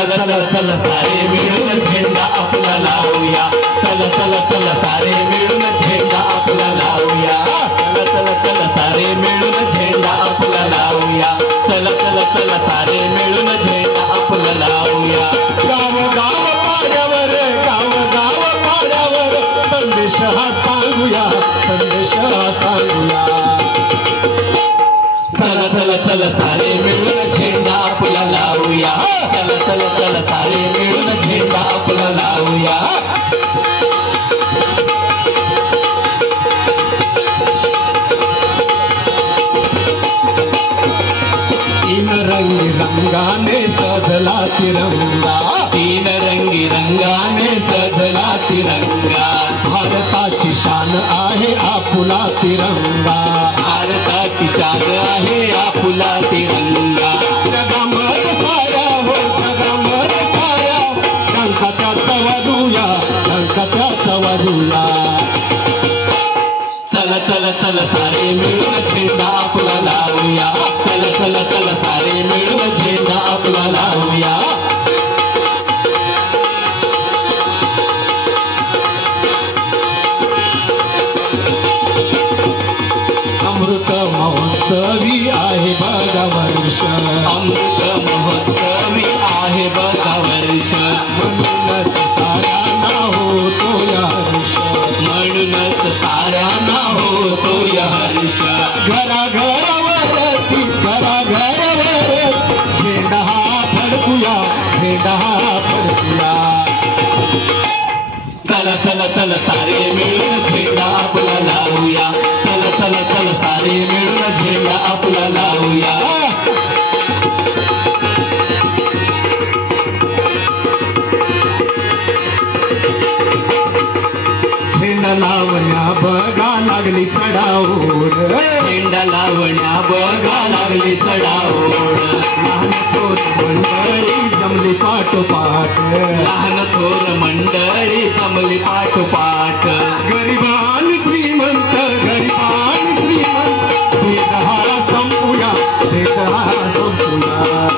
चला चला चला सारे मिळून झेंडा आपला लावूया, चला चला चला सारे मिळून झेंडा आपला लावूया, चला चला चला सारे मिळून झेंडा आपला लावूया, चला चला चला सारे मिळून झेंडा आपला लावूया. गाव गाव पाड्यावर, गाव गाव पाड्यावर संदेश हा सांगूया, संदेश हा सांगूया. चला चला चला सारे मिळून झेंडा आपला लावूया, चला चला चला सारे मिळून झेंडा आपला लावूया. तीन रंगी रंगाने सजला तिरंगा, तीन रंगी रंगाने सजला तिरंगा, भारताची शान आहे आपुला तिरंगा, भारताची शान आहे आपुला तिरंगा. जगामध्ये साऱ्या हो जगामध्ये साऱ्या डंका त्याचा वाजूया, डंका त्याचा वाजूया. चला चला चला सारे मिळून झेंडा आपला लावूया, चला चला चला सारे मिळून झेंडा आपला लावूया. अमृत महोत्सवी आहे बघा वर्ष, अमृत महोत्सवी आहे बघा वर्ष, म्हणूनच साऱ्यांना होतो या हर्ष, म्हणूनच साऱ्यांना होतो या हर्ष. घराघरावरती घराघरावर झेंडा हा फडकूया, झेंडा हा फडकूया. चला चला चला सारे मिळून झेंडा आपला लावूया, चला चला चला सारे मिळून झेंडा आपला लावूया. झेंडा लावण्या बघा लागली चढाओढ, झेंडा लावण्या बघा लागली चढाओढ, लहान थोर मंडळी जमली पाठोपाठ, लहान थोर मंडळी जमली पाठोपाठ. गरिबान श्रीमंत, गरिबान श्रीमंत भेद हा संपूया, भेद हा संपूया.